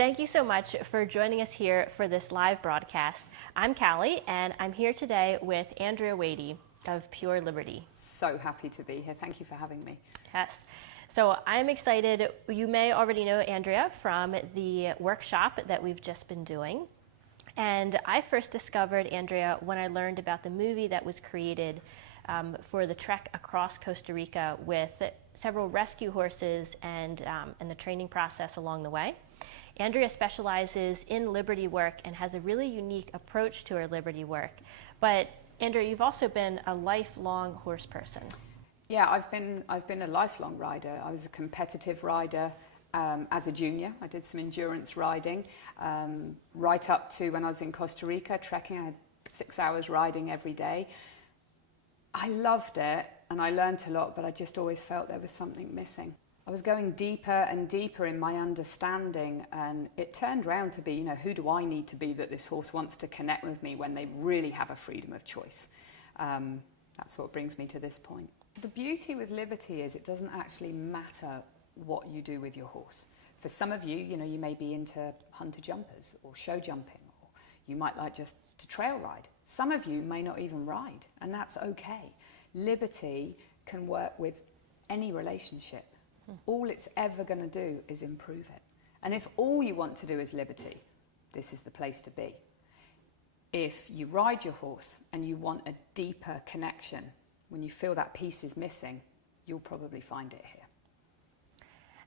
Thank you so much for joining us here for this live broadcast. I'm Callie, and I'm here today with Andrea Wady of Pure Liberty. So happy to be here. Thank you for having me. Yes. So I'm excited. You may already know Andrea from the workshop that we've just been doing. And I first discovered Andrea when I learned about the movie that was created for the trek across Costa Rica with several rescue horses and the training process along the way. Andrea specializes in liberty work and has a really unique approach to her liberty work. But Andrea, you've also been a lifelong horse person. Yeah, I've been a lifelong rider. I was a competitive rider as a junior. I did some endurance riding right up to when I was in Costa Rica trekking. I had 6 hours riding every day. I loved it and I learned a lot, but I just always felt there was something missing. I was going deeper and deeper in my understanding, and it turned around to be, who do I need to be that this horse wants to connect with me when they really have a freedom of choice? That's what brings me to this point. The beauty with liberty is it doesn't actually matter what you do with your horse. For some of you, you may be into hunter jumpers or show jumping, or you might like just to trail ride. Some of you may not even ride, and that's okay. Liberty can work with any relationship. All it's ever going to do is improve it. And if all you want to do is liberty, this is the place to be. If you ride your horse and you want a deeper connection, when you feel that piece is missing, you'll probably find it here.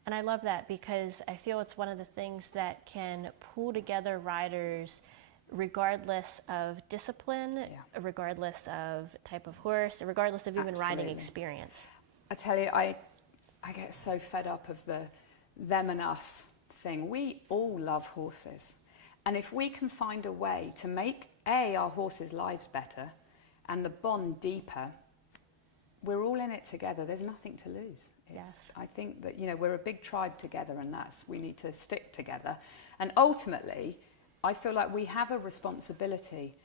And I love that because I feel it's one of the things that can pull together riders regardless of discipline, regardless of type of horse, regardless of even riding experience. I tell you, I get so fed up of the them and us thing. We all love horses. And if we can find a way to make our horses' lives better and the bond deeper, we're all in it together. There's nothing to lose. I think that, we're a big tribe together, and we need to stick together. And ultimately, I feel like we have a responsibility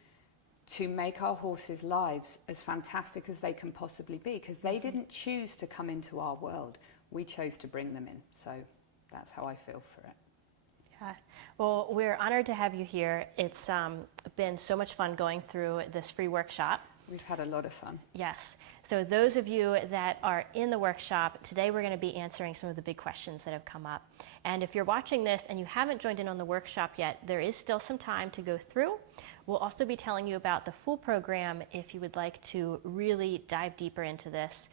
to make our horses' lives as fantastic as they can possibly be, because they didn't choose to come into our world. We chose to bring them in. So that's how I feel for it. Yeah. Well, we're honored to have you here. It's been so much fun going through this free workshop. We've had a lot of fun. Yes. So those of you that are in the workshop, today we're going to be answering some of the big questions that have come up. And if you're watching this and you haven't joined in on the workshop yet, there is still some time to go through. We'll also be telling you about the full program if you would like to really dive deeper into this,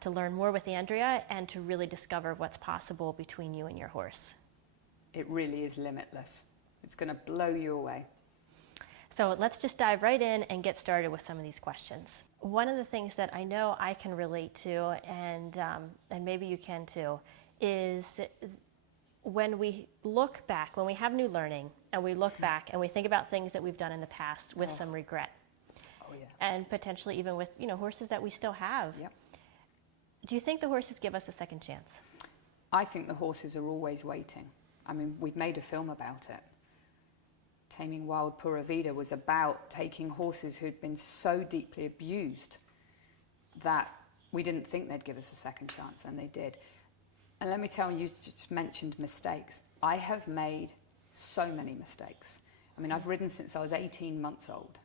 to learn more with Andrea and to really discover what's possible between you and your horse. It really is limitless. It's going to blow you away. So let's just dive right in and get started with some of these questions. One of the things that I know I can relate to, and maybe you can too, is when we look back, when we have new learning, and we look back and we think about things that we've done in the past with some regret. Oh, yeah. And potentially even with horses that we still have. Yep. Do you think the horses give us a second chance? I think the horses are always waiting. I mean, we've made a film about it. Taming Wild Pura Vida was about taking horses who'd been so deeply abused that we didn't think they'd give us a second chance, and they did. And let me tell you, you just mentioned mistakes. I have made so many mistakes. I mean, I've ridden since I was 18 months old.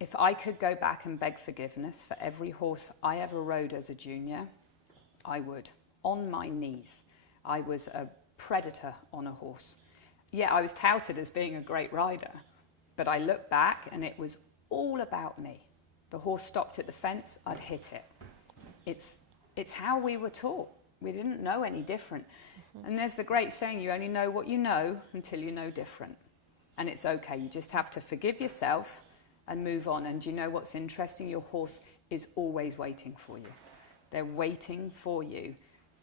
If I could go back and beg forgiveness for every horse I ever rode as a junior, I would. On my knees. I was a predator on a horse. Yeah, I was touted as being a great rider, but I look back and it was all about me. The horse stopped at the fence, I'd hit it. It's how we were taught. We didn't know any different. And there's the great saying, you only know what you know until you know different. And it's okay, you just have to forgive yourself and move on. And you know what's interesting? Your horse is always waiting for you. They're waiting for you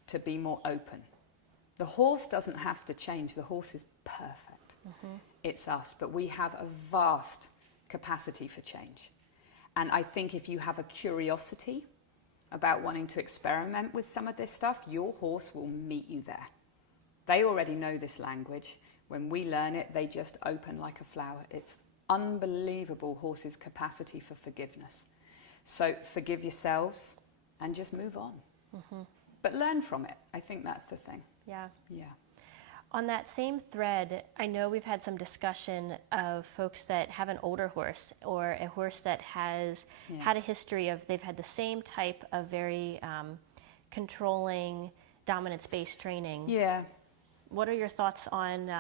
to be more open. The horse doesn't have to change. The horse is perfect. It's us, but we have a vast capacity for change. And I think if you have a curiosity about wanting to experiment with some of this stuff, your horse will meet you there. They already know this language. When we learn it, they just open like a flower. It's unbelievable, horses' capacity for forgiveness. So forgive yourselves and just move on. But learn from it. I think that's the thing. Yeah. Yeah. On that same thread, I know we've had some discussion of folks that have an older horse or a horse that has had a history of they've had the same type of very controlling, dominant space training. Yeah. What are your thoughts on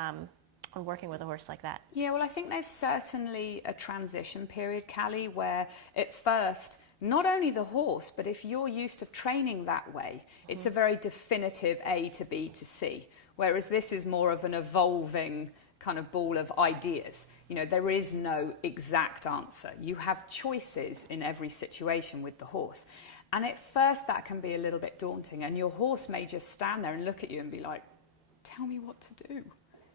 working with a horse like that? Yeah, well, I think there's certainly a transition period, Callie, where at first, not only the horse, but if you're used to training that way, it's a very definitive A to B to C. Whereas this is more of an evolving kind of ball of ideas. You know, there is no exact answer. You have choices in every situation with the horse. And at first that can be a little bit daunting. And your horse may just stand there and look at you and be like, tell me what to do.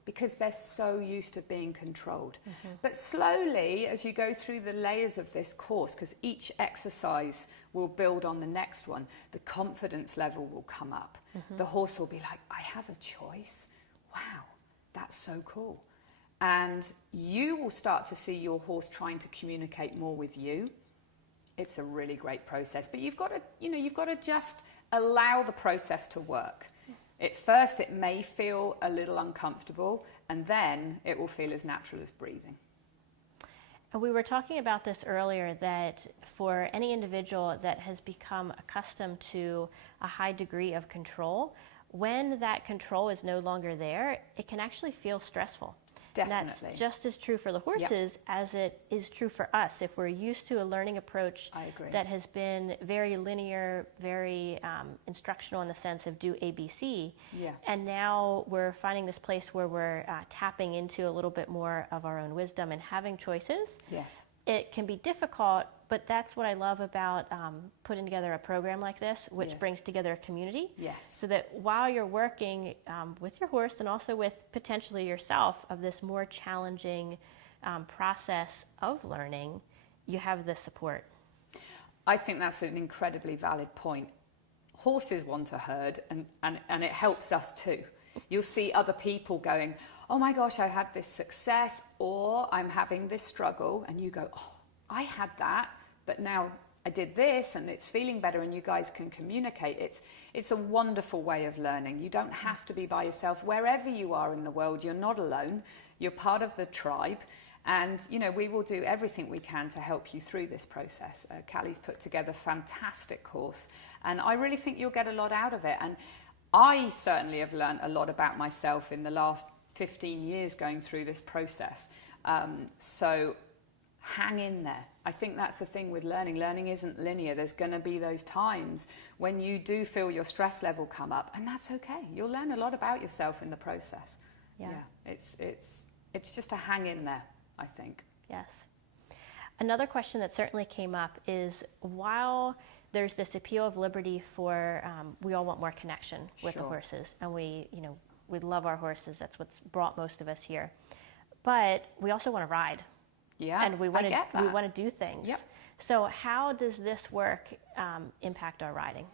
Because they're so used to being controlled. But slowly, as you go through the layers of this course, because each exercise will build on the next one, the confidence level will come up. The horse will be like, I have a choice. Wow, that's so cool. And you will start to see your horse trying to communicate more with you. It's a really great process. But you've got to just allow the process to work. At first, it may feel a little uncomfortable, and then it will feel as natural as breathing. And we were talking about this earlier, that for any individual that has become accustomed to a high degree of control, when that control is no longer there, it can actually feel stressful. Definitely. And that's just as true for the horses as it is true for us. If we're used to a learning approach that has been very linear, very instructional in the sense of do ABC, and now we're finding this place where we're tapping into a little bit more of our own wisdom and having choices, it can be difficult, but that's what I love about putting together a program like this, which brings together a community. So that while you're working with your horse and also with potentially yourself of this more challenging process of learning, you have the support. I think that's an incredibly valid point. Horses want a herd, and it helps us too. You'll see other people going, oh my gosh, I had this success, or I'm having this struggle, and you go, oh, I had that, but now I did this, and it's feeling better, and you guys can communicate. It's a wonderful way of learning. You don't have to be by yourself. Wherever you are in the world, you're not alone. You're part of the tribe, and we will do everything we can to help you through this process. Callie's put together a fantastic course, and I really think you'll get a lot out of it. And I certainly have learned a lot about myself in the last 15 years going through this process. So hang in there. I think that's the thing with learning. Learning isn't linear. There's going to be those times when you do feel your stress level come up, and that's okay. You'll learn a lot about yourself in the process. It's just a hang in there, I think. Yes. Another question that certainly came up is, while there's this appeal of liberty for, we all want more connection with the horses, and we love our horses. That's what's brought most of us here. But we also want to ride. Yeah, and we want to do things. So how does this work impact our riding?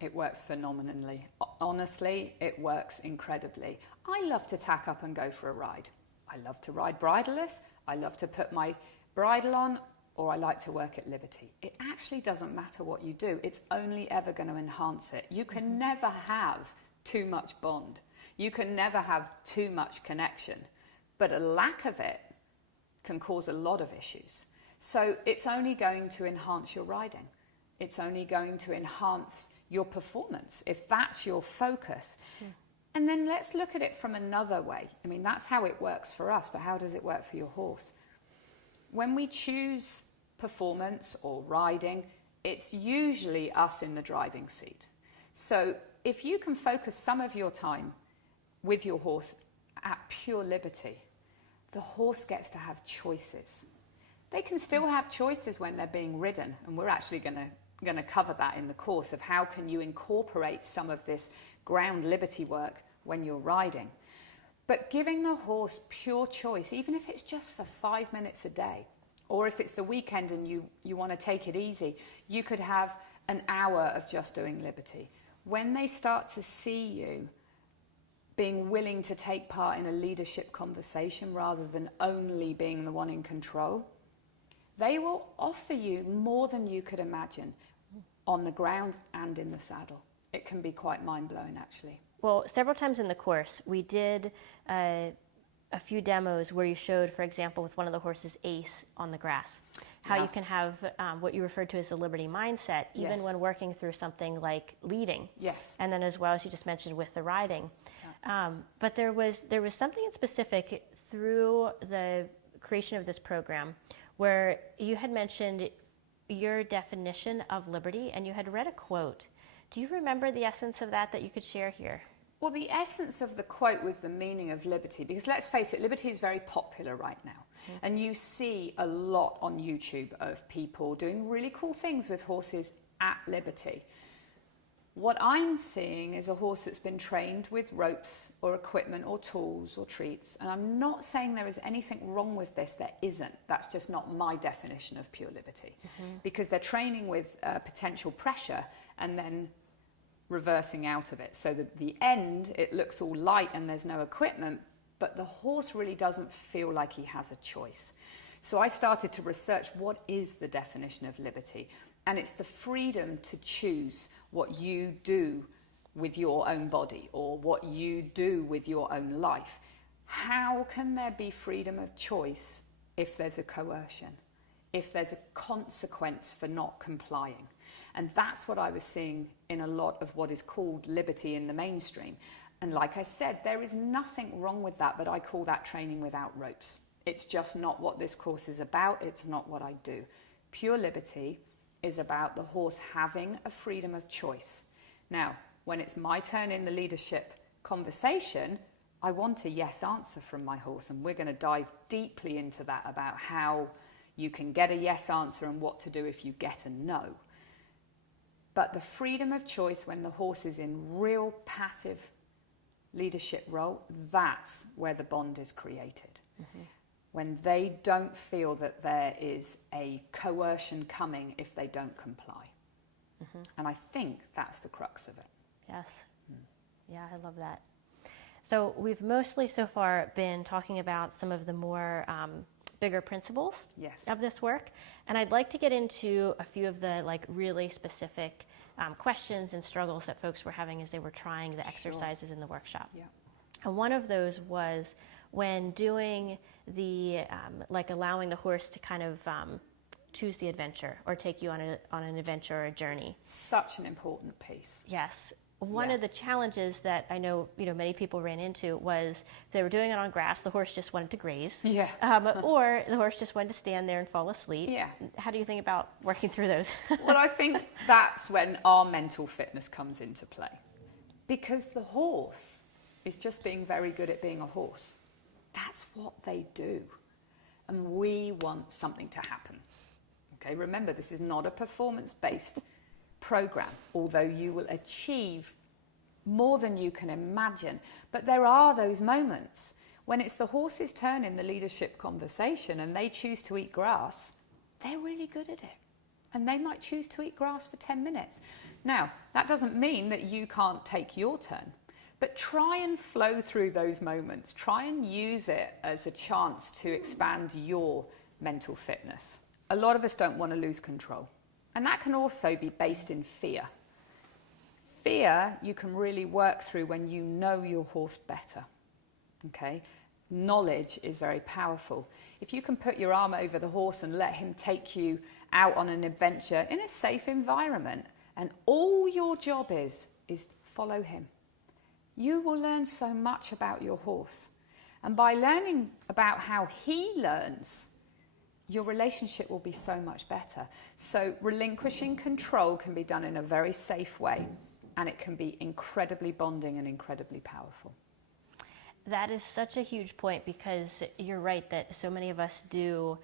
It works phenomenally. Honestly, it works incredibly. I love to tack up and go for a ride. I love to ride bridleless. I love to put my bridle on, or I like to work at liberty. It actually doesn't matter what you do. It's only ever going to enhance it. You can never have too much bond. You can never have too much connection. But a lack of it can cause a lot of issues. So it's only going to enhance your riding. It's only going to enhance your performance if that's your focus. And then let's look at it from another way. I mean, that's how it works for us, but how does it work for your horse? When we choose performance or riding, it's usually us in the driving seat. So if you can focus some of your time with your horse at pure liberty, the horse gets to have choices. They can still have choices when they're being ridden, and we're actually going to cover that in the course of how can you incorporate some of this ground liberty work when you're riding. But giving the horse pure choice, even if it's just for 5 minutes a day, or if it's the weekend and you want to take it easy, you could have an hour of just doing liberty. When they start to see you being willing to take part in a leadership conversation rather than only being the one in control, they will offer you more than you could imagine on the ground and in the saddle. It can be quite mind-blowing, actually. Well, several times in the course, we did a few demos where you showed, for example, with one of the horses, Ace, on the grass, how Yeah. you can have what you referred to as the liberty mindset, even Yes. when working through something like leading. Yes. And then as well as you just mentioned with the riding. But there was something in specific through the creation of this program where you had mentioned your definition of liberty and you had read a quote. Do you remember the essence of that you could share here? Well, the essence of the quote was the meaning of liberty, because let's face it, liberty is very popular right now. Mm-hmm. And you see a lot on YouTube of people doing really cool things with horses at liberty. What I'm seeing is a horse that's been trained with ropes or equipment or tools or treats. And I'm not saying there is anything wrong with this. There isn't. That's just not my definition of pure liberty. Mm-hmm. Because they're training with potential pressure and then reversing out of it. So that at the end, it looks all light and there's no equipment, but the horse really doesn't feel like he has a choice. So I started to research what is the definition of liberty. And it's the freedom to choose what you do with your own body or what you do with your own life. How can there be freedom of choice if there's a coercion, if there's a consequence for not complying? And that's what I was seeing in a lot of what is called liberty in the mainstream. And like I said, there is nothing wrong with that, but I call that training without ropes. It's just not what this course is about. It's not what I do. Pure liberty is about the horse having a freedom of choice. Now, when it's my turn in the leadership conversation, I want a yes answer from my horse, and we're going to dive deeply into that about how you can get a yes answer and what to do if you get a no. But the freedom of choice when the horse is in real passive leadership role, that's where the bond is created. Mm-hmm. When they don't feel that there is a coercion coming if they don't comply. Mm-hmm. And I think that's the crux of it. Yes. Yeah, I love that. So we've mostly so far been talking about some of the more bigger principles of this work. And I'd like to get into a few of the really specific questions and struggles that folks were having as they were trying the exercises in the workshop. Yeah. And one of those was when doing the, allowing the horse to kind of choose the adventure or take you on an adventure or a journey. Such an important piece. Yes. One of the challenges that I know, many people ran into was if they were doing it on grass, the horse just wanted to graze. Yeah. Or the horse just wanted to stand there and fall asleep. Yeah. How do you think about working through those? Well, I think that's when our mental fitness comes into play. Because the horse is just being very good at being a horse. That's what they do. And we want something to happen. Okay, remember, this is not a performance-based program, although you will achieve more than you can imagine. But there are those moments when it's the horse's turn in the leadership conversation and they choose to eat grass. They're really good at it. And they might choose to eat grass for 10 minutes. Now, that doesn't mean that you can't take your turn. But try and flow through those moments. Try and use it as a chance to expand your mental fitness. A lot of us don't want to lose control. And that can also be based in fear. Fear you can really work through when you know your horse better. Okay? Knowledge is very powerful. If you can put your arm over the horse and let him take you out on an adventure in a safe environment, and all your job is follow him. You will learn so much about your horse. And by learning about how he learns, your relationship will be so much better. So relinquishing control can be done in a very safe way, and it can be incredibly bonding and incredibly powerful. That is such a huge point, because you're right that so many of us do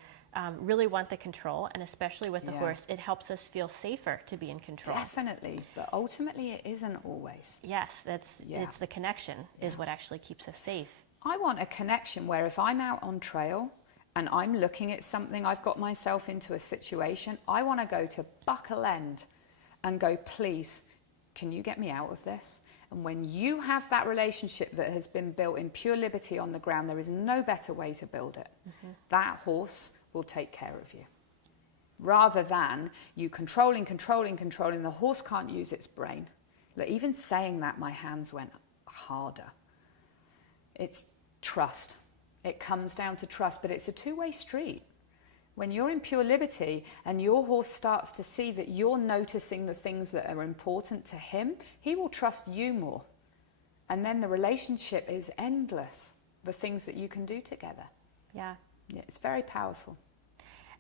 really want the control, and especially with the horse, it helps us feel safer to be in control. Definitely, but ultimately it isn't always. Yes, it's the connection is what actually keeps us safe. I want a connection where if I'm out on trail and I'm looking at something, I've got myself into a situation, I want to go to buckle end and go, please, can you get me out of this? And when you have that relationship that has been built in pure liberty on the ground, there is no better way to build it. Mm-hmm. That horse will take care of you. Rather than you controlling, the horse can't use its brain. Look, even saying that, my hands went, oh, harder. It's trust. It comes down to trust, but it's a two-way street. When you're in pure liberty and your horse starts to see that you're noticing the things that are important to him, he will trust you more. And then the relationship is endless, the things that you can do together. Yeah. Yeah, it's very powerful.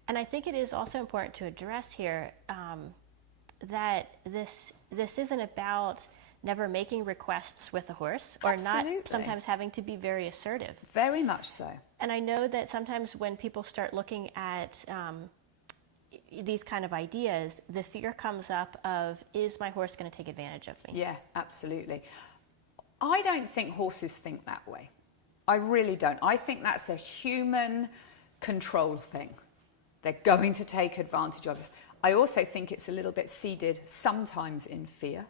And I think it is also important to address here that this isn't about never making requests with the horse, or Absolutely. not sometimes having to be very assertive. Very much so. And I know that sometimes when people start looking at these kind of ideas, the fear comes up of, is my horse going to take advantage of me? Yeah, absolutely. I don't think horses think that way. I really don't. I think that's a human control thing. They're going to take advantage of us. I also think it's a little bit seeded sometimes in fear,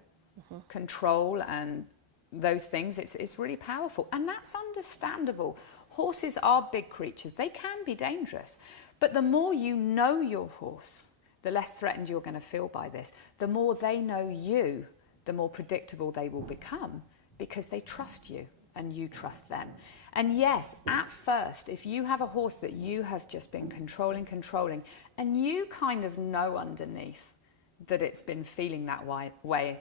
control, and those things. It's really powerful, and that's understandable. Horses are big creatures. They can be dangerous. But the more you know your horse, the less threatened you're going to feel by this. The more they know you, the more predictable they will become, because they trust you and you trust them. And yes, at first, if you have a horse that you have just been controlling, and you kind of know underneath that it's been feeling that way,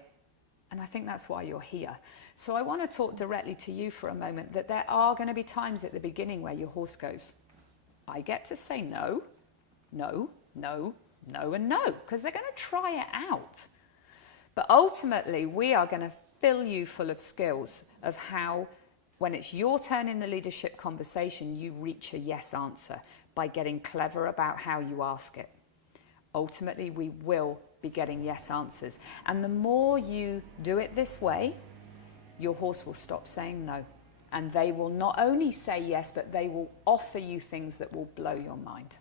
and I think that's why you're here. So I want to talk directly to you for a moment, that there are going to be times at the beginning where your horse goes, I get to say no, no, no, no, and no, because they're going to try it out. But ultimately, we are going to fill you full of skills of how, when it's your turn in the leadership conversation, you reach a yes answer by getting clever about how you ask it. Ultimately, we will be getting yes answers. And the more you do it this way, your horse will stop saying no. And they will not only say yes, but they will offer you things that will blow your mind.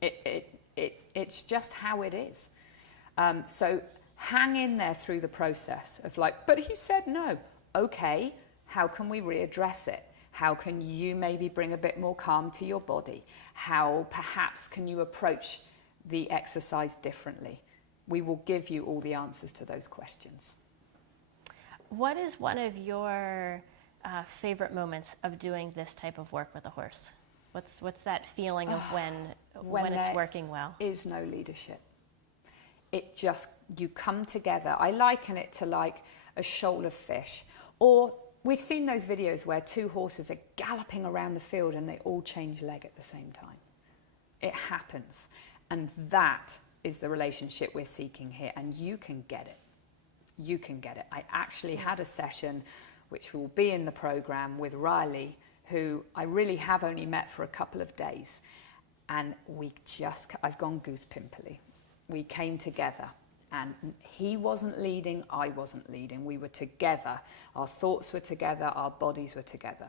It's just how it is. So hang in there through the process of like, but he said no. Okay, how can we readdress it? How can you maybe bring a bit more calm to your body? How perhaps can you approach the exercise differently? We will give you all the answers to those questions. What is one of your favorite moments of doing this type of work with a horse? What's that feeling of when it's working well? Is no leadership. It just, you come together. I liken it to like a shoal of fish. Or we've seen those videos where two horses are galloping around the field and they all change leg at the same time. It happens. And that is the relationship we're seeking here. And you can get it. You can get it. I actually had a session, which will be in the program, with Riley, who I really have only met for a couple of days. And I've gone goose pimply. We came together, and he wasn't leading, I wasn't leading. We were together. Our thoughts were together, our bodies were together.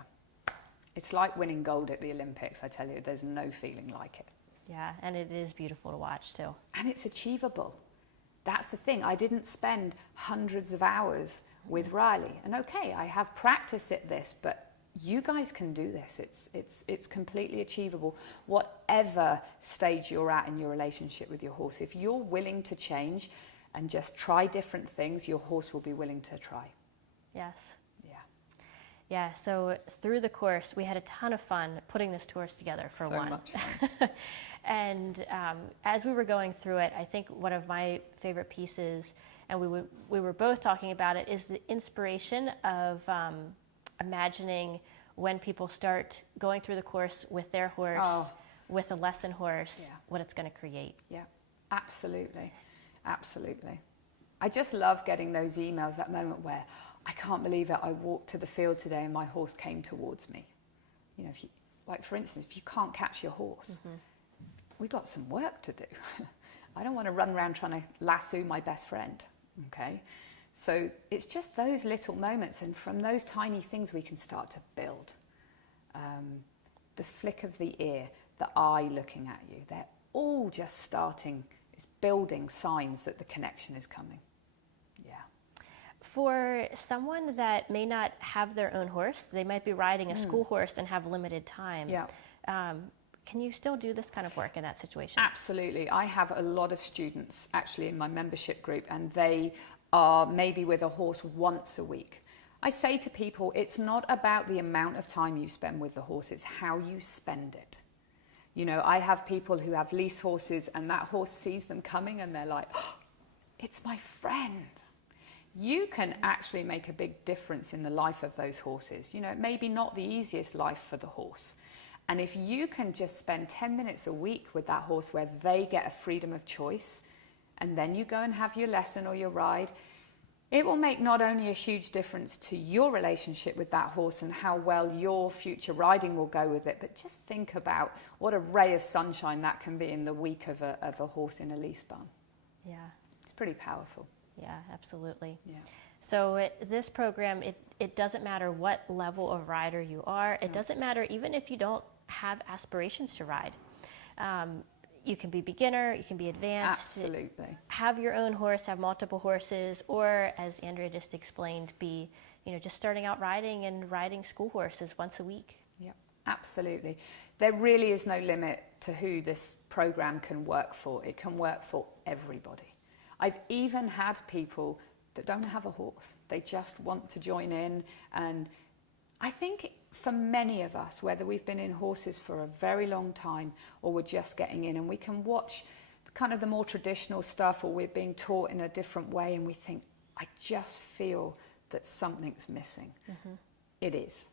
It's like winning gold at the Olympics, I tell you. There's no feeling like it. Yeah, and it is beautiful to watch too. And it's achievable. That's the thing. I didn't spend hundreds of hours with Riley. And okay, I have practice at this, but you guys can do this. It's completely achievable. Whatever stage you're at in your relationship with your horse, if you're willing to change and just try different things, your horse will be willing to try. Yes. Yeah. Yeah, so through the course, we had a ton of fun putting this course together for so one. Much fun. And as we were going through it, I think one of my favorite pieces, and we were both talking about it, is the inspiration of imagining when people start going through the course with their horse, with a lesson horse, what it's going to create. Yeah, absolutely. Absolutely. I just love getting those emails, that moment where, I can't believe it, I walked to the field today and my horse came towards me. You know, like for instance, if you can't catch your horse, we've got some work to do. I don't want to run around trying to lasso my best friend, okay? So it's just those little moments, and from those tiny things we can start to build. The flick of the ear, the eye looking at you, they're all just starting, it's building signs that the connection is coming. Yeah. For someone that may not have their own horse, they might be riding a school horse and have limited time. Yeah. Can you still do this kind of work in that situation? Absolutely. I have a lot of students actually in my membership group, and they are maybe with a horse once a week. I say to people, it's not about the amount of time you spend with the horse, it's how you spend it. You know, I have people who have lease horses and that horse sees them coming and they're like, oh, it's my friend. You can actually make a big difference in the life of those horses. You know, it may be not the easiest life for the horse. And if you can just spend 10 minutes a week with that horse where they get a freedom of choice, and then you go and have your lesson or your ride, it will make not only a huge difference to your relationship with that horse and how well your future riding will go with it, but just think about what a ray of sunshine that can be in the week of a horse in a lease barn. Yeah. It's pretty powerful. Yeah, absolutely. Yeah. So this program, it doesn't matter what level of rider you are. It doesn't matter even if you don't have aspirations to ride. You can be beginner, you can be advanced. Absolutely. Have your own horse, have multiple horses, or as Andrea just explained, be, you know, just starting out riding and riding school horses once a week. Yeah, absolutely. There really is no limit to who this program can work for. It can work for everybody. I've even had people that don't have a horse. They just want to join in. And I think for many of us, whether we've been in horses for a very long time or we're just getting in and we can watch kind of the more traditional stuff or we're being taught in a different way and we think, I just feel that something's missing. Mm-hmm. It is.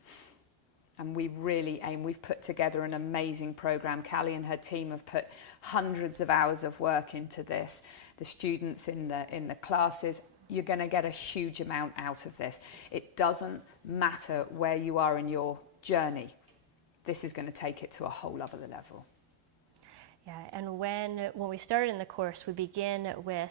And we really aim, we've put together an amazing program. Callie and her team have put hundreds of hours of work into this. The students in the classes, you're going to get a huge amount out of this. It doesn't matter where you are in your journey. This is going to take it to a whole other level. Yeah, and when we started in the course, we begin with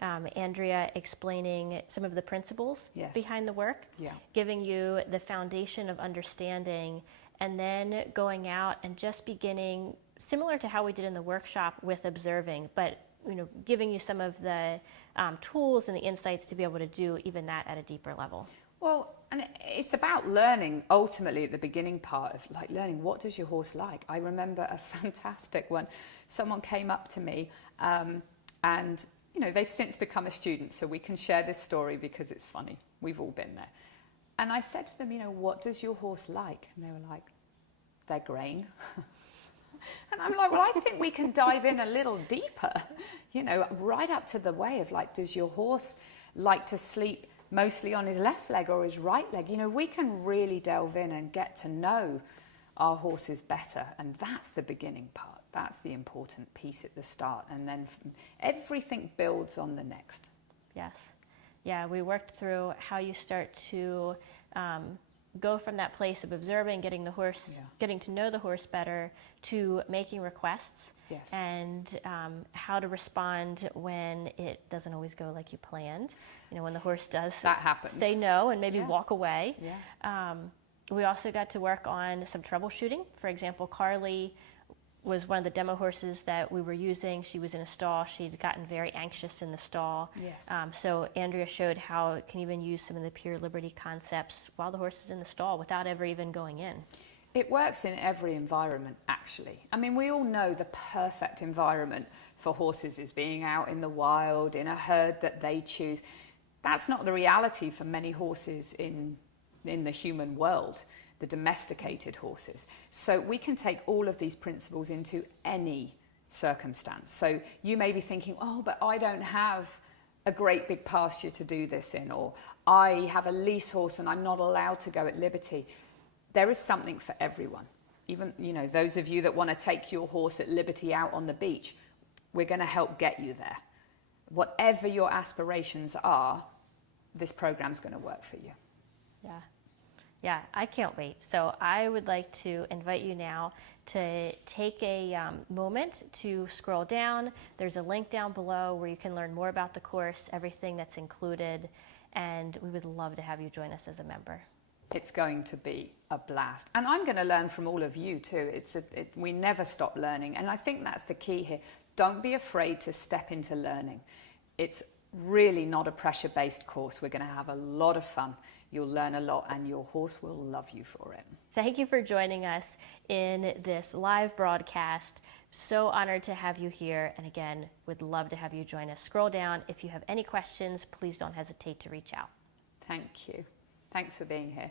Andrea explaining some of the principles behind the work, giving you the foundation of understanding, and then going out and just beginning, similar to how we did in the workshop with observing, but you know, giving you some of the tools and the insights to be able to do even that at a deeper level. Well, and it's about learning ultimately at the beginning part of like learning what does your horse like. I remember a fantastic one. Someone came up to me and you know, they've since become a student, so we can share this story because it's funny. We've all been there. And I said to them, you know, what does your horse like? And they were like, their grain. And I'm like, well, I think we can dive in a little deeper, you know, right up to the way of like, does your horse like to sleep mostly on his left leg or his right leg? You know, we can really delve in and get to know our horses better. And that's the beginning part. That's the important piece at the start. And then everything builds on the next. Yes. Yeah, we worked through how you start to go from that place of observing, getting the horse, getting to know the horse better, to making requests, and how to respond when it doesn't always go like you planned. You know, when the horse does say no and maybe walk away. We also got to work on some troubleshooting. For example, Carly was one of the demo horses that we were using. She was in a stall. She'd gotten very anxious in the stall. So Andrea showed how it can even use some of the pure liberty concepts while the horse is in the stall without ever even going in. It works in every environment, actually. I mean, we all know the perfect environment for horses is being out in the wild, in a herd that they choose. That's not the reality for many horses in the human world, the domesticated horses. So we can take all of these principles into any circumstance. So you may be thinking, oh, but I don't have a great big pasture to do this in, or I have a lease horse and I'm not allowed to go at liberty. There is something for everyone. Even, you know, those of you that want to take your horse at liberty out on the beach, we're going to help get you there. Whatever your aspirations are, this program's going to work for you. Yeah, I can't wait. So I would like to invite you now to take a moment to scroll down. There's a link down below where you can learn more about the course, everything that's included, and we would love to have you join us as a member. It's going to be a blast. And I'm going to learn from all of you too. We never stop learning. And I think that's the key here. Don't be afraid to step into learning. It's really not a pressure-based course. We're going to have a lot of fun. You'll learn a lot and your horse will love you for it. Thank you for joining us in this live broadcast. So honored to have you here. And again, would love to have you join us. Scroll down. If you have any questions, please don't hesitate to reach out. Thank you. Thanks for being here.